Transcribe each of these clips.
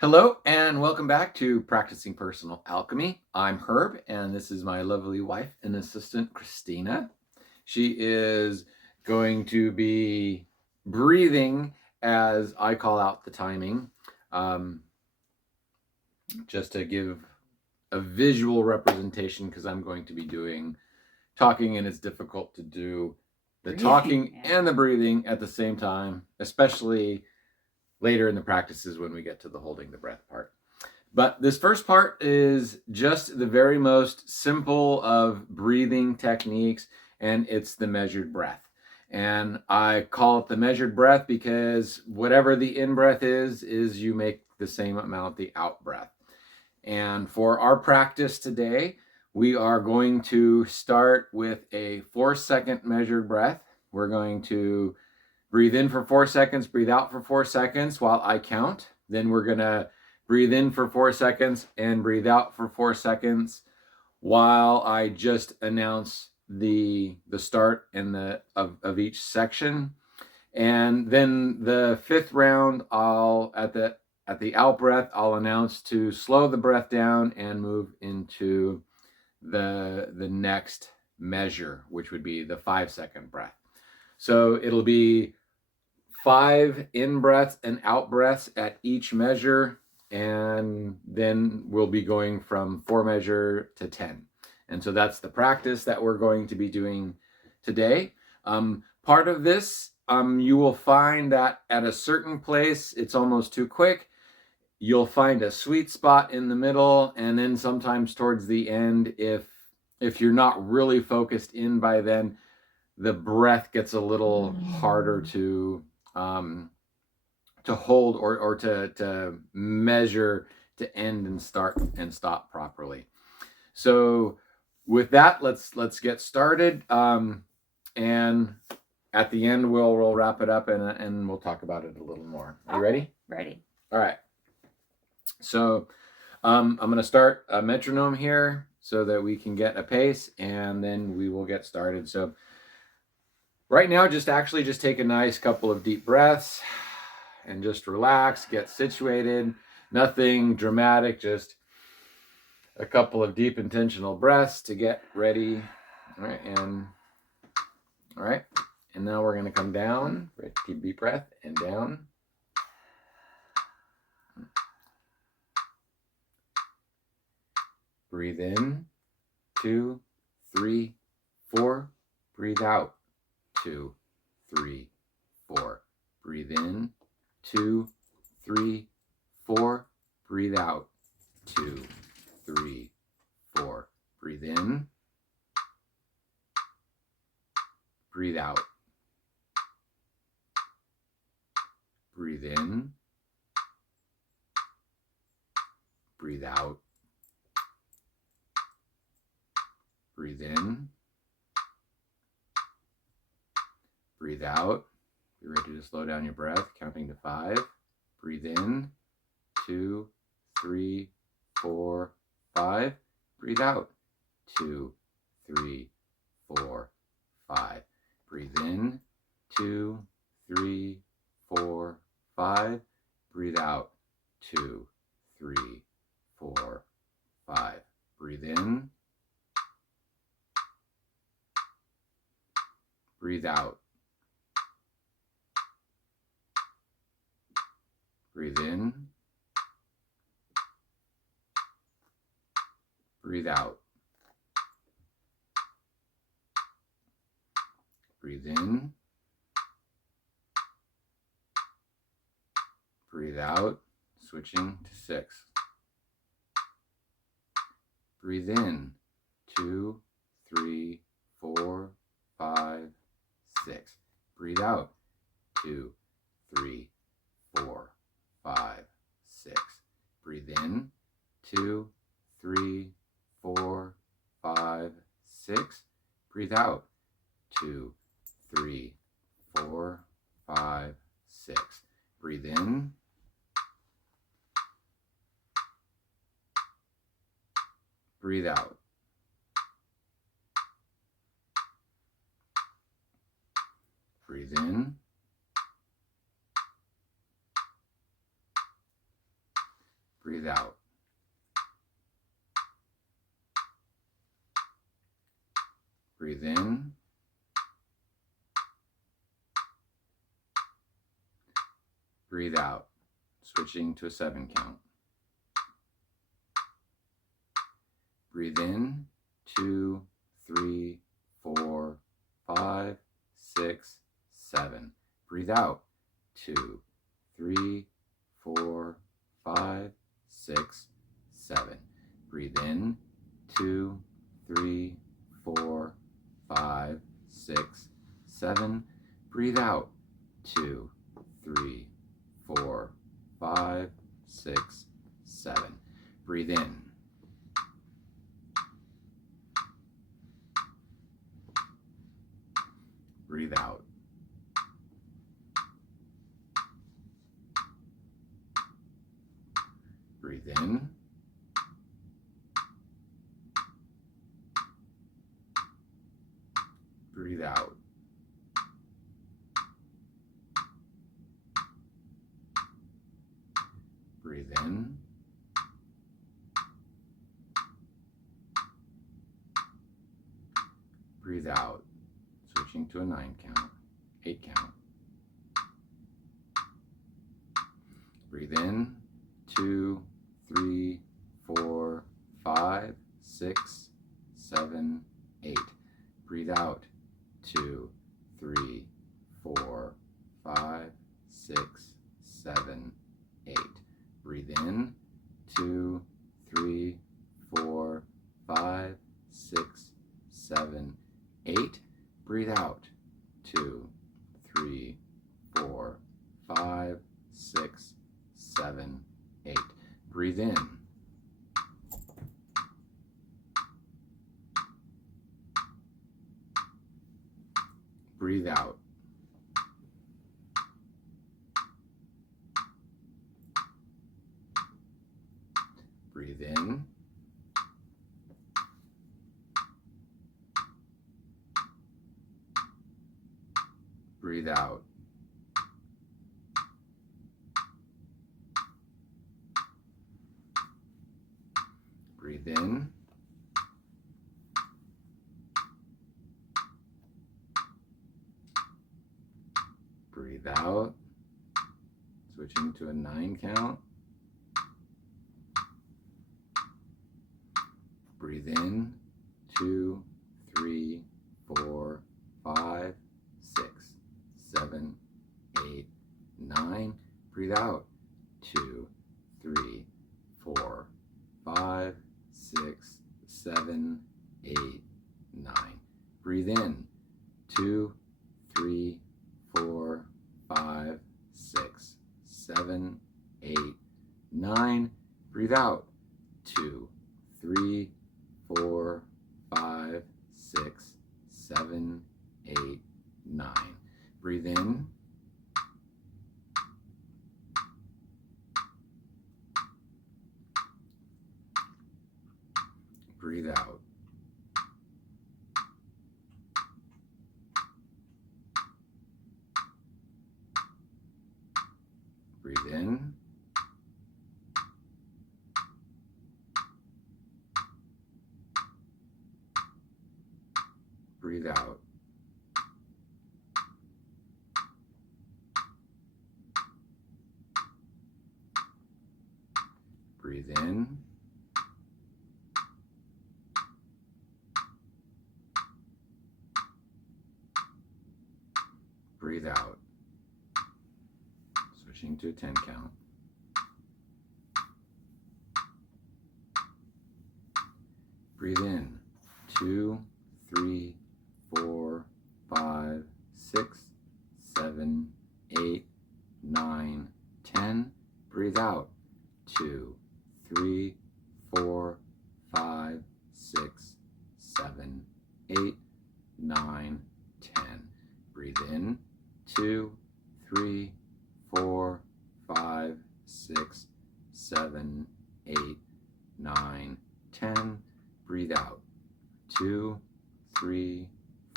Hello and welcome back to Practicing Personal Alchemy. I'm Herb and this is my lovely wife and assistant, Christina. She is going to be breathing as I call out the timing, just to give a visual representation because I'm going to be doing talking and it's difficult to do the talking and the breathing at the same time, especially later in the practices when we get to the holding the breath part. But this first part is just the very most simple of breathing techniques, and it's the measured breath. And I call it the measured breath because whatever the in breath is you make the same amount the out breath. And for our practice today, we are going to start with a 4-second measured breath. We're going to breathe in for 4 seconds, breathe out for 4 seconds while I count. Then we're going to breathe in for 4 seconds and breathe out for 4 seconds while I just announce the start and of each section. And then the fifth round, at the out breath, I'll announce to slow the breath down and move into the next measure, which would be the 5-second breath. So it'll be 5 in breaths and out breaths at each measure, and then we'll be going from 4 measure to 10. And so that's the practice that we're going to be doing today. Part of this, you will find that at a certain place, it's almost too quick. You'll find a sweet spot in the middle, and then sometimes towards the end, if you're not really focused in by then, the breath gets a little harder to hold or to measure, to end and start and stop properly. So with that, let's get started. And at the end, we'll wrap it up and we'll talk about it a little more. Are you ready? Ready. All right. So I'm going to start a metronome here so that we can get a pace, and then we will get started. So right now, just take a nice couple of deep breaths and just relax, get situated. Nothing dramatic, just a couple of deep intentional breaths to get ready. All right, and now we're going to come down. Keep deep breath and down. Breathe in, 2, 3, 4. Breathe out, 2, 3, 4. Breathe in, 2, 3, 4. Breathe out, 2, 3, 4. Breathe in. Breathe out. Breathe in. Breathe out. Breathe in. Breathe out. Be ready to slow down your breath, counting to 5. Breathe in. 2, 3, 4, 5. Breathe out. 2, 3, 4, 5. Breathe in. 2, 3, 4, 5. Breathe out. 2, 3, 4, 5. Breathe in. Breathe out. Breathe in. Breathe out. Breathe in. Breathe out. Switching to 6. Breathe in. 2, 3, 4, 5, 6. Breathe out. 2, 3, 4, 5, 6. Breathe in. 2, 3, 4, 5, 6. Breathe out. 2, 3, 4, 5, 6. Breathe in. Breathe out. Breathe in. Breathe out. Breathe in. Breathe out. Switching to a 7 count. Breathe in. 2, 3, 4, 5, 6, 7. Breathe out. 2, 3, 4, 5, 6, 7. Breathe in. 2, 3, 4, 5, 6, 7. Breathe out. 2, 3, 4, 5, 6, 7. Breathe in. Breathe out. Breathe in. Breathe out. Breathe in. Breathe out. Switching to a 9 count, 8 count. Breathe in. 2, 3, 4, 5, 6, 7, 8. Breathe out. 2, 3, 4, 5, 6, 7, 8. Breathe in. 2, 3, 4, 5, 6, 7, 8. Breathe out. 2, 3, 4, 5, 6, 7, 8. Breathe in. Breathe out. Breathe in. Breathe out. Breathe in. Breathe out. Switching to a 9 count. Breathe in. 2, 3, 4, 5, 6, 7, 8, 9. Breathe out. 2, 3, 4, 5, 6, 7, 8, 9. Breathe in. 2, 3, 4, 5, 6, 7, 8, 9. Breathe out. 2, 3, 4, 5, 6, 7, 8, 9. Breathe in. Breathe out. Breathe in. Breathe out. Breathe in. Breathe out. Switching to a 10 count. Breathe in. 2, 3, 4, 5, 6, 7, 8, 9, 10. Breathe out. 2, 3, 4, 5, 6, 7, 8, 9, 10. Breathe in. 2, 3, 4, 5, 6, 7, 8, 9, 10. Breathe out. 2, 3,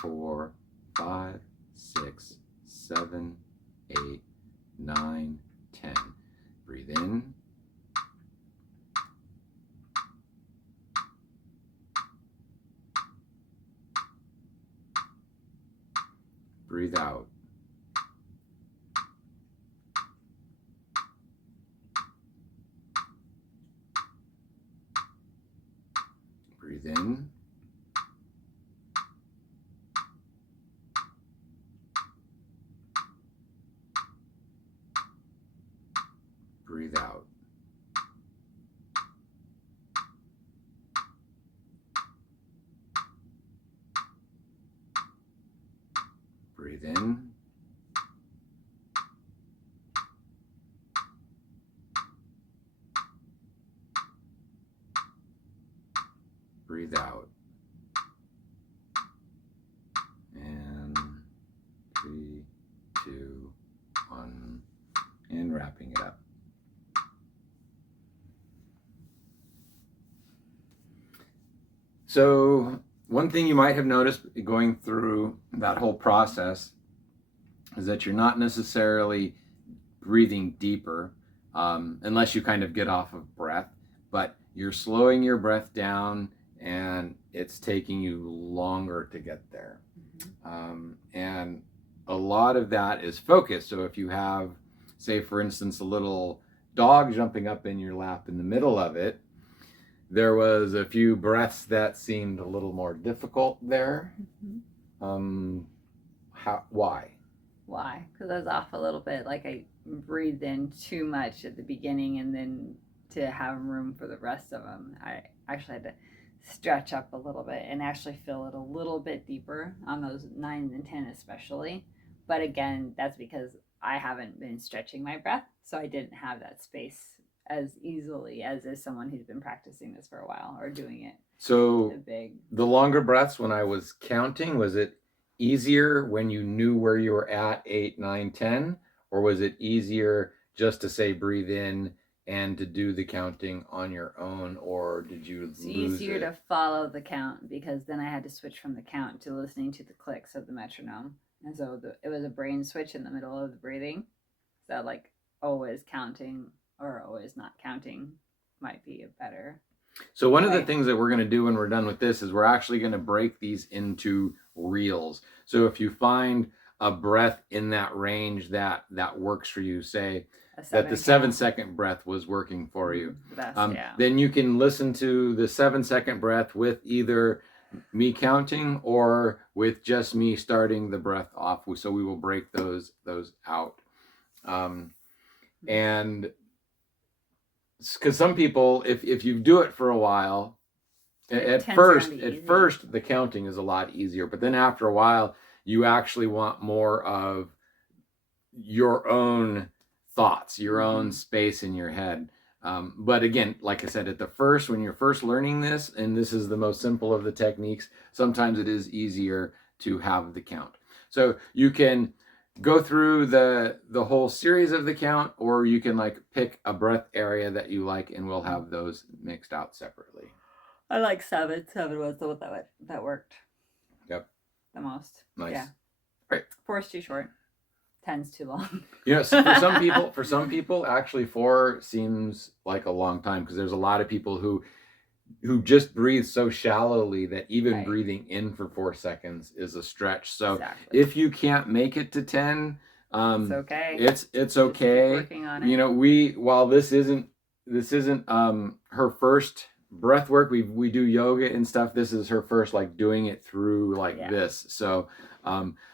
4, 5, 6, 7, 8, 9, 10. Breathe in. Breathe out. Breathe in. Breathe out. Breathe in. Breathe out. And 3, 2, 1. And wrapping it up. So one thing you might have noticed going through that whole process is that you're not necessarily breathing deeper unless you kind of get off of breath, but you're slowing your breath down and it's taking you longer to get there. And a lot of that is focus. So if you have, say, for instance, a little dog jumping up in your lap in the middle of it, there was a few breaths that seemed a little more difficult there. Why? Why? Because I was off a little bit. Like I breathed in too much at the beginning, and then to have room for the rest of them, I actually had to stretch up a little bit and actually feel it a little bit deeper on those 9 and 10 especially. But again, that's because I haven't been stretching my breath, so I didn't have that space as easily as is someone who's been practicing this for a while or doing it. So the longer breaths, when I was counting, was it easier when you knew where you were at 8, 9, 10, or was it easier just to say breathe in and to do the counting on your own, or did you lose it? It's easier to follow the count because then I had to switch from the count to listening to the clicks of the metronome. And so it was a brain switch in the middle of the breathing. So like always counting or always not counting might be a better. So one of the things that we're going to do when we're done with this is we're actually going to break these into reels. So if you find a breath in that range that works for you, say that the 7-second breath was working for you, then you can listen to the 7-second breath with either me counting or with just me starting the breath off. So we will break those out. And because some people, if you do it for a while, at first the counting is a lot easier, but then after a while you actually want more of your own thoughts, your own space in your head. But again, like I said, at the first, when you're first learning this, and this is the most simple of the techniques, sometimes it is easier to have the count. So you can go through the whole series of the count, or you can like pick a breath area that you like, and we'll have those mixed out separately. I like 7. 7 was the one that worked. Yep. The most. Nice. Yeah. Right. 4 is too short. 10's too long. You know, so for some people, actually 4 seems like a long time, because there's a lot of people who just breathe so shallowly that even breathing in for 4 seconds is a stretch. So if you can't make it to 10, it's okay. It's okay. Working on it. You know, while this isn't her first breath work, we do yoga and stuff. This is her first like doing it through this. So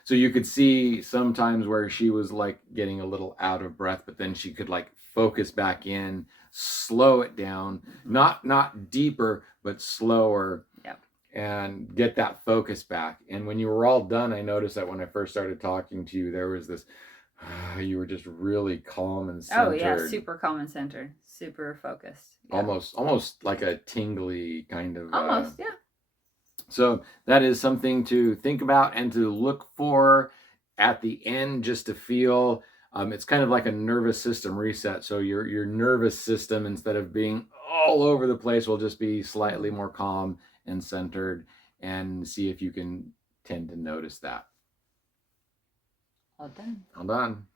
so you could see sometimes where she was like getting a little out of breath, but then she could like focus back in, slow it down, not deeper, but slower, and get that focus back. And when you were all done, I noticed that when I first started talking to you, there was this, you were just really calm and centered. Oh yeah, super calm and centered, super focused. Yeah. Almost like a tingly kind of. Almost, yeah. So that is something to think about and to look for at the end, just to feel. It's kind of like a nervous system reset. So your nervous system, instead of being all over the place, will just be slightly more calm and centered, and see if you can tend to notice that. All done. All done.